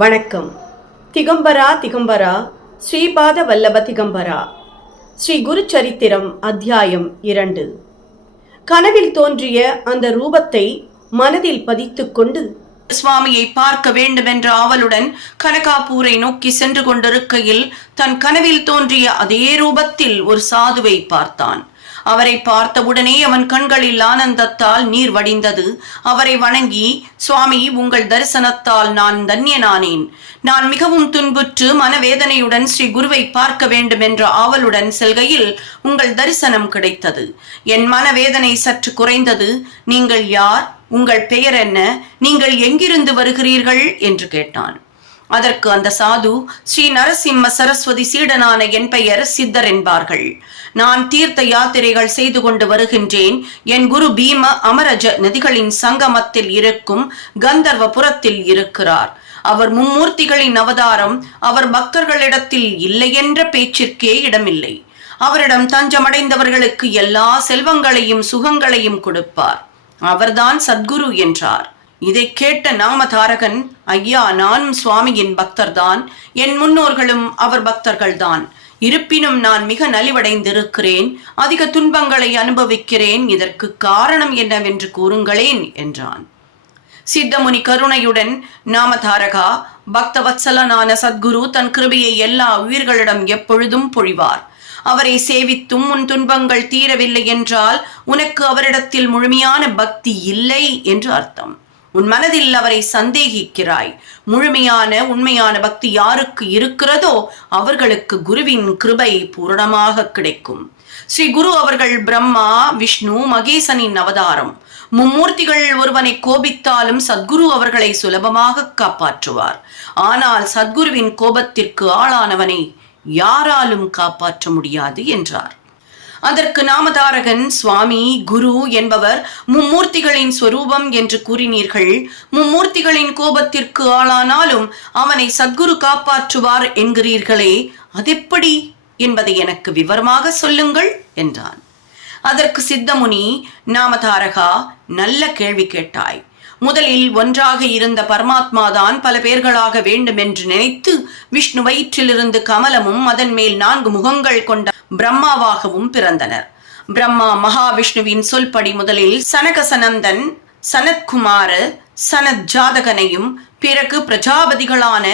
வணக்கம். திகம்பரா திகம்பரா ஸ்ரீபாத வல்லப திகம்பரா. ஸ்ரீ குரு சரித்திரம் அத்தியாயம் இரண்டு. கனவில் தோன்றிய அந்த ரூபத்தை மனதில் பதித்துக்கொண்டு சுவாமியை பார்க்க வேண்டுமென்ற ஆவலுடன் கனகாபூரை நோக்கி சென்று கொண்டிருக்கையில் தன் கனவில் தோன்றிய அதே ரூபத்தில் ஒரு சாதுவை பார்த்தான். அவரை பார்த்தவுடனே அவன் கண்களில் ஆனந்தத்தால் நீர் வடிந்தது. அவரை வணங்கி சுவாமி உங்கள் தரிசனத்தால் நான் தன்யனானேன். நான் மிகவும் துன்புற்று மனவேதனையுடன் ஸ்ரீ குருவை பார்க்க வேண்டும் என்ற ஆவலுடன் செல்கையில் உங்கள் தரிசனம் கிடைத்தது. என் மனவேதனை சற்று குறைந்தது. நீங்கள் யார்? உங்கள் பெயர் என்ன? நீங்கள் எங்கிருந்து வருகிறீர்கள்? என்று கேட்டான். அதற்கு அந்த சாது ஸ்ரீ நரசிம்ம சரஸ்வதி சீடனான என் பெயர் சித்தர் என்பார்கள். நான் தீர்த்த யாத்திரைகள் செய்து கொண்டு வருகின்றேன். என் குரு பீம அமரஜ நதிகளின் சங்கமத்தில் இருக்கும் கந்தர்வபுரத்தில் இருக்கிறார். அவர் மும்மூர்த்திகளின் அவதாரம் அவர் பக்தர்களிடத்தில் இல்லை என்ற பேச்சிற்கே இடமில்லை. அவரிடம் தஞ்சமடைந்தவர்களுக்கு எல்லா செல்வங்களையும் சுகங்களையும் கொடுப்பார். அவர்தான் சத்குரு என்றார். இதை கேட்ட நாமதாரகன் ஐயா நானும் சுவாமியின் பக்தர்தான். என் முன்னோர்களும் அவர் பக்தர்கள்தான். இருப்பினும் நான் மிக நலிவடைந்திருக்கிறேன் அதிக துன்பங்களை அனுபவிக்கிறேன் இதற்கு காரணம் என்னவென்று கூறுங்களேன் என்றான். சித்தமுனி கருணையுடன் நாமதாரகா பக்தவத்சலனான சத்குரு தன் கிருபையை எல்லா உயிர்களிடம் எப்பொழுதும் பொழிவார். அவரை சேவித்தும் உன் துன்பங்கள் தீரவில்லை என்றால் உனக்கு அவரிடத்தில் முழுமையான பக்தி இல்லை என்று அர்த்தம். உன் மனதில் அவரை சந்தேகிக்கிறாய். முழுமையான உண்மையான பக்தி யாருக்கு இருக்கிறதோ அவர்களுக்கு குருவின் கிருபை பூரணமாக கிடைக்கும். ஸ்ரீ குரு அவர்கள் பிரம்மா விஷ்ணு மகேசனின் அவதாரம். மும்மூர்த்திகள் ஒருவனை கோபித்தாலும் சத்குரு அவர்களை சுலபமாக காப்பாற்றுவார். ஆனால் சத்குருவின் கோபத்திற்கு ஆளானவனை யாராலும் காப்பாற்ற முடியாது என்றார். அதற்கு நாமதாரகன் சுவாமி குரு என்பவர் மும்மூர்த்திகளின் ஸ்வரூபம் என்று கூறினீர்கள். மும்மூர்த்திகளின் கோபத்திற்கு ஆளானாலும் அவனை சத்குரு காப்பாற்றுவார் என்கிறீர்களே அதெப்படி என்பதை எனக்கு விவரமாக சொல்லுங்கள் என்றான். அதற்கு சித்தமுனி நாமதாரகா நல்ல கேள்வி கேட்டாய். முதலில் ஒன்றாக இருந்த பரமாத்மாதான் பல பேர்களாக வேண்டும் என்று நினைத்து விஷ்ணு வயிற்றிலிருந்து கமலமும் அதன் மேல் நான்கு முகங்கள் கொண்ட பிரம்மாவாகவும் பிறந்தனர். பிரம்மா மகாவிஷ்ணுவின் சொல்படி முதலில் சனகசனந்தன் சனத்குமார சனத் ஜாதகனையும் பிறகு பிரஜாபதிகளான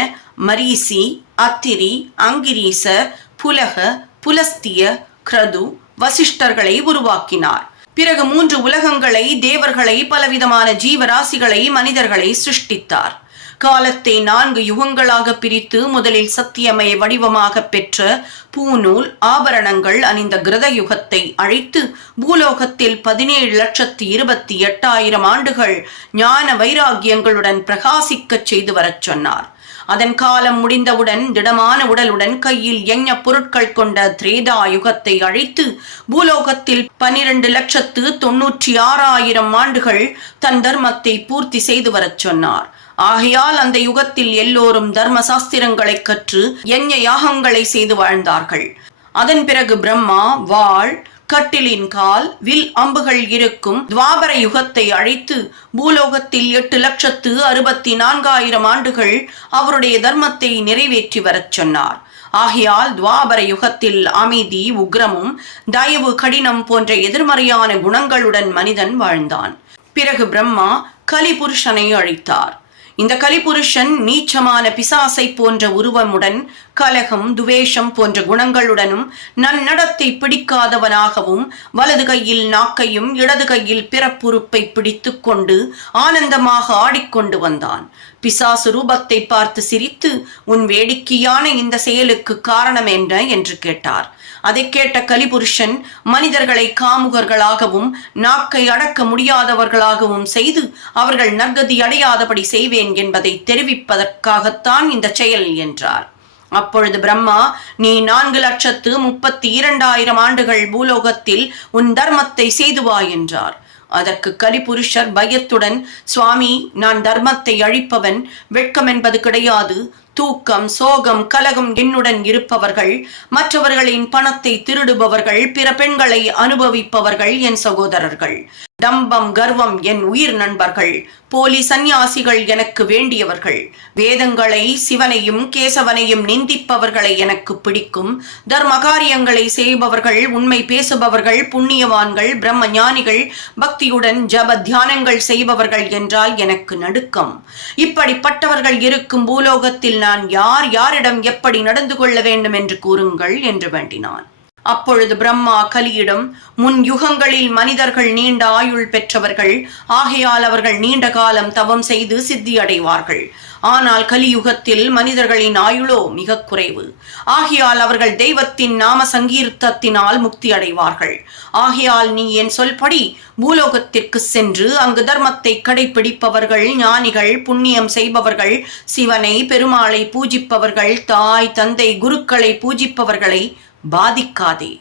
மரீசி அத்திரி அங்கிரீசர் புலக புலஸ்திய கிரது வசிஷ்டர்களை உருவாக்கினார். பிறகு மூன்று உலகங்களை தேவர்களை பலவிதமான ஜீவராசிகளை மனிதர்களை சிருஷ்டித்தார். காலத்தை நான்கு யுகங்களாக பிரித்து முதலில் சத்தியமய வடிவமாக பெற்ற பூநூல் ஆபரணங்கள் அணிந்த கிரத யுகத்தை அழைத்து பூலோகத்தில் பதினேழு லட்சத்தி இருபத்தி எட்டாயிரம் ஆண்டுகள் ஞான வைராகியங்களுடன் பிரகாசிக்கச் செய்து வரச் சொன்னார். அதன் காலம் முடிந்தவுடன் திடமான உடலுடன் கையில் எண்ண பொருட்கள் கொண்ட திரேதா யுகத்தை அழைத்து பூலோகத்தில் பனிரெண்டு லட்சத்து தொன்னூற்றி ஆறாயிரம் ஆண்டுகள் தன் தர்மத்தை பூர்த்தி செய்து வரச் சொன்னார். ஆகையால் அந்த யுகத்தில் எல்லோரும் தர்ம சாஸ்திரங்களை கற்று யஞ யாகங்களை செய்து வாழ்ந்தார்கள். அதன் பிறகு பிரம்மா வாழ் கட்டிலின் கால் வில் அம்புகள் இருக்கும் துவாபர யுகத்தை அழைத்து பூலோகத்தில் எட்டு லட்சத்து அறுபத்தி நான்காயிரம் ஆண்டுகள் அவருடைய தர்மத்தை நிறைவேற்றி வரச் சொன்னார். ஆகையால் துவாபர யுகத்தில் அமைதி உக்ரமும் தயவு கடினம் போன்ற எதிர்மறையான குணங்களுடன் மனிதன் வாழ்ந்தான். பிறகு பிரம்மா கலிபுருஷனை அழைத்தார். இந்த கலிபுருஷன் நீச்சமான பிசாசை போன்ற உருவமுடன் கலகம் துவேஷம் போன்ற குணங்களுடனும் நன்னடத்தை பிடிக்காதவனாகவும் வலது கையில் நாக்கையும் இடது கையில் பிறப்புறுப்பை பிடித்துக் கொண்டு ஆனந்தமாக ஆடிக்கொண்டு வந்தான். பிசாசு ரூபத்தை பார்த்து சிரித்து உன் வேடிக்கையான இந்த செயலுக்கு காரணம் என்ன? என்று கேட்டார். அதை கேட்ட கலிபுருஷன் மனிதர்களை காமுகர்களாகவும் நாக்கை அடக்க முடியாதவர்களாகவும் செய்து அவர்கள் நற்கதி அடையாதபடி செய்வேன் என்பதை தெரிவிப்பதற்காகத்தான் இந்த செயல் என்றார். அப்பொழுது பிரம்மா நீ நான்கு லட்சத்து முப்பத்தி இரண்டாயிரம் ஆண்டுகள் பூலோகத்தில் உன் தர்மத்தை செய்து வா என்றார். அதற்கு கலிபுருஷர் பயத்துடன் சுவாமி நான் தர்மத்தை அழிப்பவன் வெட்கம் என்பது கிடையாது. தூக்கம் சோகம் கலகம் என்னுடன் இருப்பவர்கள் மற்றவர்களின் பணத்தை திருடுபவர்கள் பிற பெண்களை அனுபவிப்பவர்கள் என் சகோதரர்கள். டம்பம் கர்வம் என் உயிர் நண்பர்கள் போலி சந்நியாசிகள் எனக்கு வேண்டியவர்கள். வேதங்களை சிவனையும் கேசவனையும் நிந்திப்பவர்களை எனக்கு பிடிக்கும். தர்ம காரியங்களை செய்பவர்கள் உண்மை பேசுபவர்கள் புண்ணியவான்கள் பிரம்ம ஞானிகள் பக்தியுடன் ஜப தியானங்கள் செய்பவர்கள் என்றால் எனக்கு நடுக்கம். இப்படிப்பட்டவர்கள் இருக்கும் பூலோகத்தில் நான் யார் யாரிடம் எப்படி நடந்து கொள்ள வேண்டும் என்று கூறுங்கள் என்று வேண்டினான். அப்பொழுது பிரம்மா கலியிடம் முன் யுகங்களில் மனிதர்கள் நீண்ட ஆயுள் பெற்றவர்கள் ஆகையால் அவர்கள் நீண்ட காலம் தவம் செய்து சித்தி அடைவார்கள் ஆனால் கலியுகத்தில் மனிதர்களின் ஆயுளோ மிக குறைவு. ஆகையால் அவர்கள் தெய்வத்தின் நாம சங்கீர்த்தத்தினால் முக்தி அடைவார்கள் ஆகையால் நீ என் சொல்படி பூலோகத்திற்கு சென்று அங்கு தர்மத்தை கடைபிடிப்பவர்கள் ஞானிகள் புண்ணியம் செய்பவர்கள் சிவனை பெருமாளை பூஜிப்பவர்கள் தாய் தந்தை குருக்களை பூஜிப்பவர்களை பாதிக்காதே.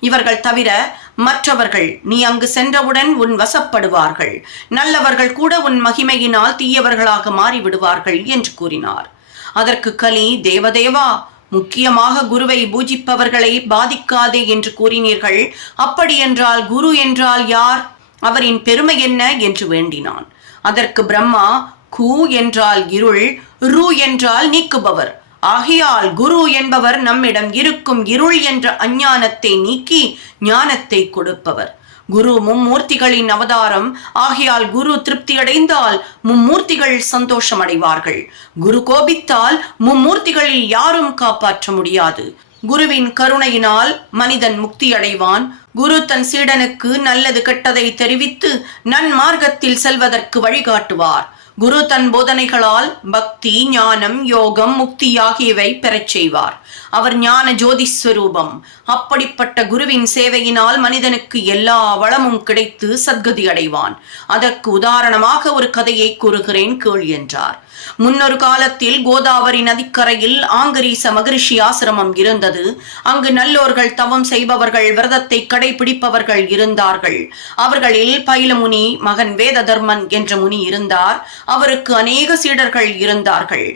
இவர்கள் தவிர மற்றவர்கள் நீ அங்கு சென்றவுடன் உன் வசப்படுவார்கள். நல்லவர்கள் கூட உன் மகிமையினால் தீயவர்களாக மாறிவிடுவார்கள் என்று கூறினார். அதற்கு கலி தேவதேவா முக்கியமாக குருவை பூஜிப்பவர்களை பாதிக்காதே என்று கூறினீர்கள். அப்படியென்றால் குரு என்றால் யார்? அவரின் பெருமை என்ன? என்று வேண்டினான். அதற்கு பிரம்மா கு என்றால் இருள் ரு என்றால் நீக்குபவர். ஆகையால் குரு என்பவர் நம்மிடம் இருக்கும் இருள் என்ற அஞ்ஞானத்தை நீக்கி ஞானத்தை கொடுப்பவர். குரு மும்மூர்த்திகளின் அவதாரம். ஆகையால் குரு திருப்தியடைந்தால் மும்மூர்த்திகள் சந்தோஷம் அடைவார்கள் குரு கோபித்தால் மும்மூர்த்திகளில் யாரும் காப்பாற்ற முடியாது. குருவின் கருணையினால் மனிதன் முக்தி அடைவான் குரு தன் சீடனுக்கு நல்லது கெட்டதை தெரிவித்து நன்மார்க்கத்தில் செல்வதற்கு வழிகாட்டுவார். குரு தன் போதனைகளால் பக்தி ஞானம் யோகம் முக்தி ஆகியவை பெறச் செய்வார். அவர் ஞான ஜோதிஸ்வரூபம். அப்படிப்பட்ட குருவின் சேவையினால் மனிதனுக்கு எல்லா வளமும் கிடைத்து சத்கதி அடைவான். அதற்கு உதாரணமாக ஒரு கதையை கூறுகிறேன் கேள் என்றார். முன்னொரு காலத்தில் கோதாவரி நதிக்கரையில் ஆங்கரீச மகரிஷி ஆசிரமம் இருந்தது. அங்கு நல்லோர்கள் தவம் செய்பவர்கள் விரதத்தை கடைபிடிப்பவர்கள் இருந்தார்கள். அவர்களில் பைலமுனி மகன் வேததர்மன் என்ற முனி இருந்தார். அவருக்கு அநேக சீடர்கள் இருந்தார்கள்.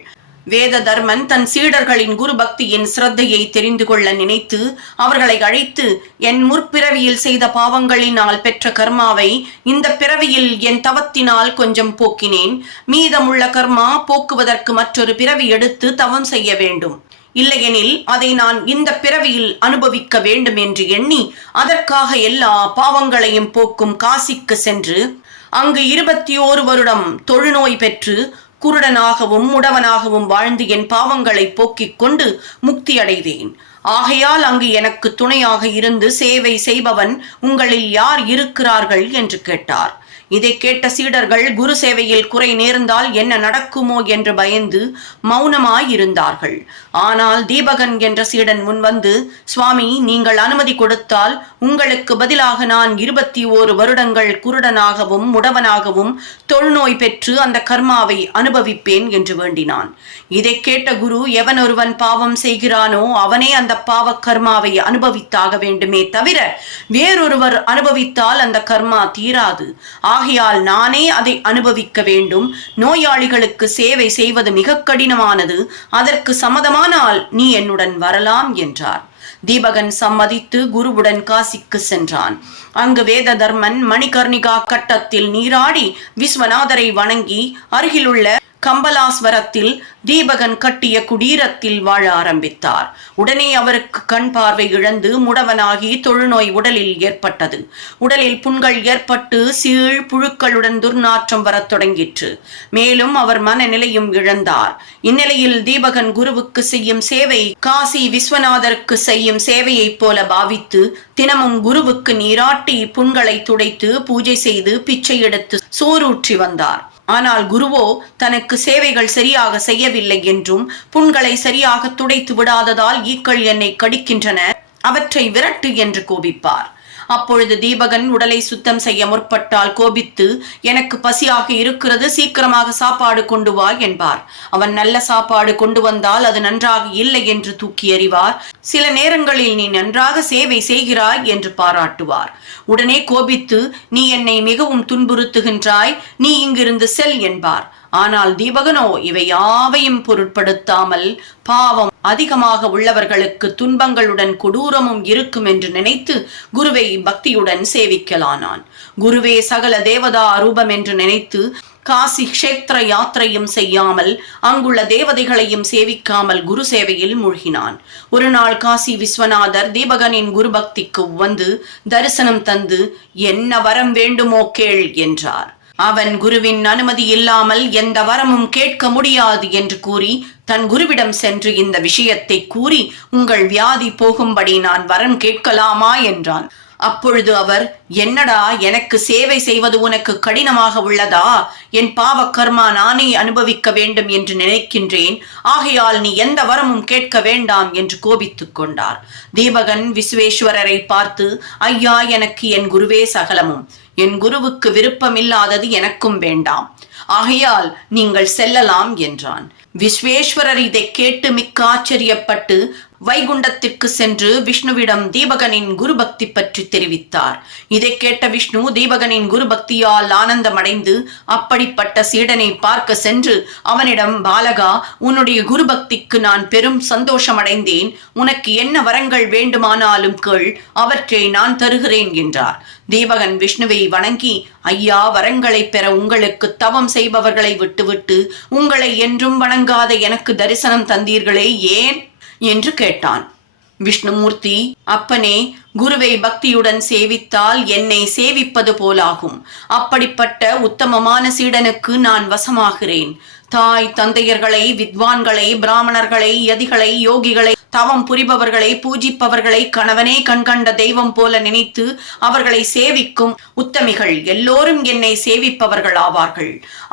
வேத தர்மன் தன் சீடர்களின் குரு பக்தியின் சிரத்தையை தெரிந்து கொள்ள நினைத்து அவர்களை அழைத்து என் முற்பிறவியில் செய்த பாவங்களினால் பெற்ற கர்மாவை இந்த பிறவியில் என் தவத்தினால் கொஞ்சம் போக்கினேன். மீதமுள்ள கர்மா போக்குவதற்கு மற்றொரு பிறவி எடுத்து தவம் செய்ய வேண்டும். இல்லையெனில் அதை நான் இந்த பிறவியில் அனுபவிக்க வேண்டும் என்று எண்ணி அதற்காக எல்லா பாவங்களையும் போக்கும் காசிக்கு சென்று அங்கு இருபத்தி ஓரு வருடம் தொழுநோய் பெற்று குருடனாகவும் முடவனாகவும் வாழ்ந்து என் பாவங்களை போக்கிக் கொண்டு முக்தி அடைவேன் ஆகையால் அங்கு எனக்கு துணையாக இருந்து சேவை செய்பவன் உங்களில் யார் இருக்கிறார்கள்? என்று கேட்டார். இதை கேட்ட சீடர்கள் குரு சேவையில் குறை நேர்ந்தால் என்ன நடக்குமோ என்று பயந்து மௌனமாயிருந்தார்கள். ஆனால் தீபகன் என்ற சீடன் முன்வந்து சுவாமி நீங்கள் அனுமதி கொடுத்தால் உங்களுக்கு பதிலாக நான் இருபத்தி ஓரு வருடங்கள் குருடனாகவும் முடவனாகவும் தொழுநோய் பெற்று அந்த கர்மாவை அனுபவிப்பேன் என்று வேண்டினான். இதை கேட்ட குரு எவனொருவன் பாவம் செய்கிறானோ அவனே அந்த பாவ கர்மாவை அனுபவித்தாக வேண்டுமே தவிர வேறொருவர் அனுபவித்தால் அந்த கர்மா தீராது. ஆகையால் நானே அதை அனுபவிக்க வேண்டும். நோயாளிகளுக்கு சேவை செய்வது மிக கடினமானது. அதற்கு சம்மதமானால் நீ என்னுடன் வரலாம் என்றார். தீபகன் சம்மதித்து குருவுடன் காசிக்கு சென்றான். அங்கு வேத தர்மன் மணிகர்ணிகா கட்டத்தில் நீராடி விஸ்வநாதரை வணங்கி அருகிலுள்ள கம்பலாஸ்வரத்தில் தீபகன் கட்டிய குடீரத்தில் வாழ ஆரம்பித்தார். உடனே அவருக்கு கண் பார்வை இழந்து முடவனாகி தொழுநோய் உடலில் ஏற்பட்டது. உடலில் புண்கள் ஏற்பட்டு சீழ் புழுக்களுடன் துர்நாற்றம் வரத் தொடங்கிற்று. மேலும் அவர் மனநிலையும் இழந்தார். இந்நிலையில் தீபகன் குருவுக்கு செய்யும் சேவை காசி விஸ்வநாதருக்கு செய்யும் சேவையைப் போல பாவித்து தினமும் குருவுக்கு நீராட்டி புண்களை துடைத்து பூஜை செய்து பிச்சை எடுத்து சோரூற்றி வந்தார். ஆனால் குருவோ தனக்கு சேவைகள் சரியாக செய்யவில்லை என்றும் புண்களை சரியாக துடைத்து விடாததால் ஈக்கள் என்னை கடிக்கின்றன அவற்றை விரட்டு என்று கோபிப்பார். அப்பொழுது தீபகன் உடலை சுத்தம் செய்ய முற்பட்டால் கோபித்து எனக்கு பசியாக இருக்கிறது சீக்கிரமாக சாப்பாடு கொண்டு வா என்பார். அவன் நல்ல சாப்பாடு கொண்டு வந்தால் அது நன்றாக இல்லை என்று தூக்கி எறிவார். சில நேரங்களில் நீ நன்றாக சேவை செய்கிறாய் என்று பாராட்டுவார். உடனே கோபித்து நீ என்னை மிகவும் துன்புறுத்துகின்றாய் நீ இங்கிருந்து செல் என்பார். ஆனால் தீபகனோ இவை யாவையும் பொருட்படுத்தாமல் பாவம் அதிகமாக உள்ளவர்களுக்கு துன்பங்களுடன் கொடூரமும் இருக்கும் என்று நினைத்து குருவை பக்தியுடன் சேவிக்கலானான். குருவே சகல தேவதா அரூபம் என்று நினைத்து காசி கஷேத்திர யாத்திரையும் செய்யாமல் அங்குள்ள தேவதைகளையும் சேவிக்காமல் குரு சேவையில் மூழ்கினான். ஒரு நாள் காசி விஸ்வநாதர் தீபகனின் குரு பக்திக்கு வந்து தரிசனம் தந்து என்ன வரம் வேண்டுமோ கேள் என்றார். அவன் குருவின் அனுமதி இல்லாமல் எந்த வரமும் கேட்க முடியாது என்று கூறி தன் குருவிடம் சென்று இந்த விஷயத்தை கூறி உங்கள் வியாதி போகும்படி நான் வரம் கேட்கலாமா? என்றான். அப்பொழுது அவர் என்னடா எனக்கு சேவை செய்வது உனக்கு கடினமாக உள்ளதா? என் பாவ கர்மா நானே அனுபவிக்க வேண்டும் என்று நினைக்கின்றேன். ஆகையால் நீ எந்த வரமும் கேட்க வேண்டாம் என்று கோபித்துக் கொண்டார். தீபகன் விஸ்வேஸ்வரரை பார்த்து ஐயா எனக்கு என் குருவே சகலமும். என் குருவுக்கு விருப்பமில்லாதது எனக்கும் வேண்டாம். ஆகையால் நீங்கள் செல்லலாம் என்றான். விஸ்வேஸ்வரர் இதை கேட்டு மிக்க ஆச்சரியப்பட்டு வைகுண்டத்திற்கு சென்று விஷ்ணுவிடம் தீபகனின் குரு பக்தி பற்றி தெரிவித்தார். இதை கேட்ட விஷ்ணு தீபகனின் குரு பக்தியால் ஆனந்தமடைந்து அப்படிப்பட்ட சீடனை பார்க்க சென்று அவனிடம் பாலகா உன்னுடைய குரு பக்திக்கு நான் பெரும் சந்தோஷமடைந்தேன். உனக்கு என்ன வரங்கள் வேண்டுமானாலும் கேள். அவற்றை நான் தருகிறேன் என்றார். தீபகன் விஷ்ணுவை வணங்கி ஐயா வரங்களை பெற உங்களுக்கு தவம் செய்பவர்களை விட்டுவிட்டு உங்களை என்றும் வணங்காத எனக்கு தரிசனம் தந்தீர்களே. ஏன்? என்று கேட்டான். விஷ்ணுமூர்த்தி அப்பனே குருவை பக்தியுடன் சேவித்தால் என்னை சேவிப்பது போலாகும். அப்படிப்பட்ட உத்தமமான சீடனுக்கு நான் வசமாகிறேன். தாய் தந்தையர்களை வித்வான்களை பிராமணர்களை யதிகளை யோகிகளை தவம் புரிபவர்களை பூஜிப்பவர்களை கணவனே கண்கண்ட தெய்வம் போல நினைத்து அவர்களை சேவிக்கும் உத்தமிகள் எல்லோரும் என்னை சேவிப்பவர்கள் ஆவார்கள்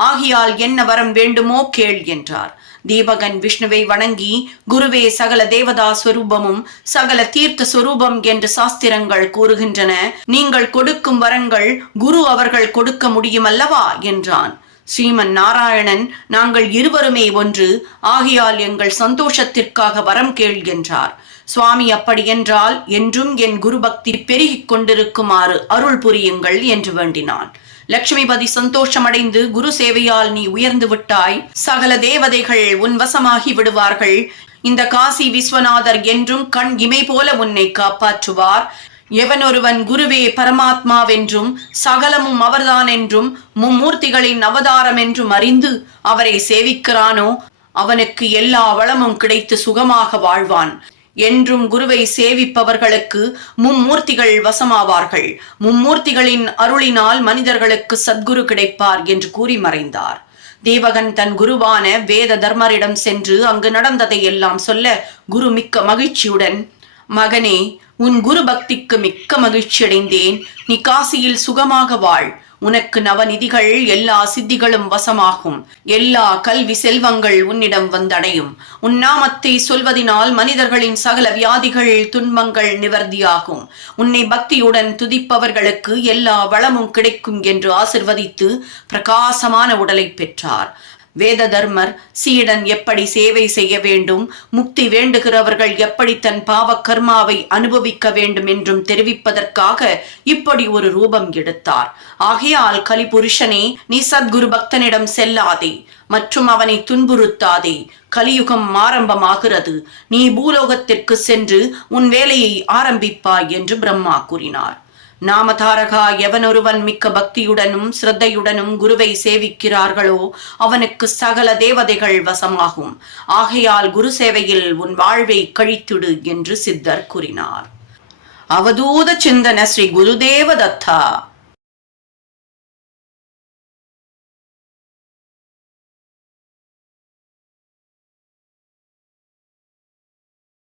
ஆகியால் என்ன வரம் வேண்டுமோ கேள் என்றார். தீபகன் விஷ்ணுவை வணங்கி குருவே சகல தேவதா ஸ்வரூபமும் சகல தீர்த்த ஸ்வரூபம் என்று சாஸ்திரங்கள் கூறுகின்றன. நீங்கள் கொடுக்கும் வரங்கள் குரு அவர்கள் கொடுக்க முடியும் அல்லவா என்றான். ஸ்ரீமன் நாராயணன் நாங்கள் இருவருமே ஒன்று ஆகையால் எங்கள் சந்தோஷத்திற்காக வரம் கேள் என்றார். சுவாமி அப்படியென்றால் என்றும் என் குரு பக்தி பெருகிக் கொண்டிருக்குமாறு அருள் புரியுங்கள் என்று வேண்டினான். லட்சுமிபதி சந்தோஷமடைந்து குரு சேவையால் நீ உயர்ந்து விட்டாய். சகல தேவதைகள் உன் வசமாகி விடுவார்கள். இந்த காசி விஸ்வநாதர் என்றும் கண் இமை போல உன்னை காப்பாற்றுவார். எவனொருவன் குருவே பரமாத்மாவென்றும் சகலமும் அவர்தான் என்றும் மும்மூர்த்திகளின் அவதாரம் என்றும் அறிந்து அவரை சேவிக்கிறானோ அவனுக்கு எல்லா வளமும் கிடைத்து சுகமாக வாழ்வான். என்றும் குருவை சேவிப்பவர்களுக்கு மும்மூர்த்திகள் வசமாவார்கள். மும்மூர்த்திகளின் அருளினால் மனிதர்களுக்கு சத்குரு கிடைப்பார் என்று கூறி மறைந்தார். தேவகன் தன் குருவான வேத தர்மரிடம் சென்று அங்கு நடந்ததை எல்லாம் சொல்ல குரு மிக்க மகிழ்ச்சியுடன் மகனே உன் குரு பக்திக்கு மிக்க மகிழ்ச்சியடைந்தேன். நீ காசியில் சுகமாக வாழ். உனக்கு நவநிதிகள் எல்லா சித்திகளும் வசமாகும். எல்லா கல்வி செல்வங்கள் உன்னிடம் வந்தடையும். உன் நாமத்தை சொல்வதினால் மனிதர்களின் சகல வியாதிகள் துன்பங்கள் நிவர்த்தியாகும். உன்னை பக்தியுடன் துதிப்பவர்களுக்கு எல்லா வளமும் கிடைக்கும் என்று ஆசிர்வதித்து பிரகாசமான உடலை பெற்றார். வேத தர்மர் சீடன் எப்படி சேவை செய்ய வேண்டும் முக்தி வேண்டுகிறவர்கள் எப்படி தன் பாவ கர்மாவை அனுபவிக்க வேண்டும் என்றும் தெரிவிப்பதற்காக இப்படி ஒரு ரூபம் எடுத்தார். ஆகையால் கலிபுருஷனே நீ சத்குரு பக்தனிடம் செல்லாதே மற்றும் அவனை துன்புறுத்தாதே. கலியுகம் ஆரம்பமாகிறது. நீ பூலோகத்திற்கு சென்று உன் வேலையை ஆரம்பிப்பாய் என்று பிரம்மா கூறினார். நாமதாரகா எவனொருவன் மிக்க பக்தியுடனும் சிரத்தையுடனும் குருவை சேவிக்கிறார்களோ அவனுக்கு சகல தேவதைகள் வசமாகும். ஆகையால் குரு சேவையில் உன் வாழ்வை கழித்துடு என்று சித்தர் கூறினார். அவதூத சிந்தன ஸ்ரீ குருதேவ தத்தா.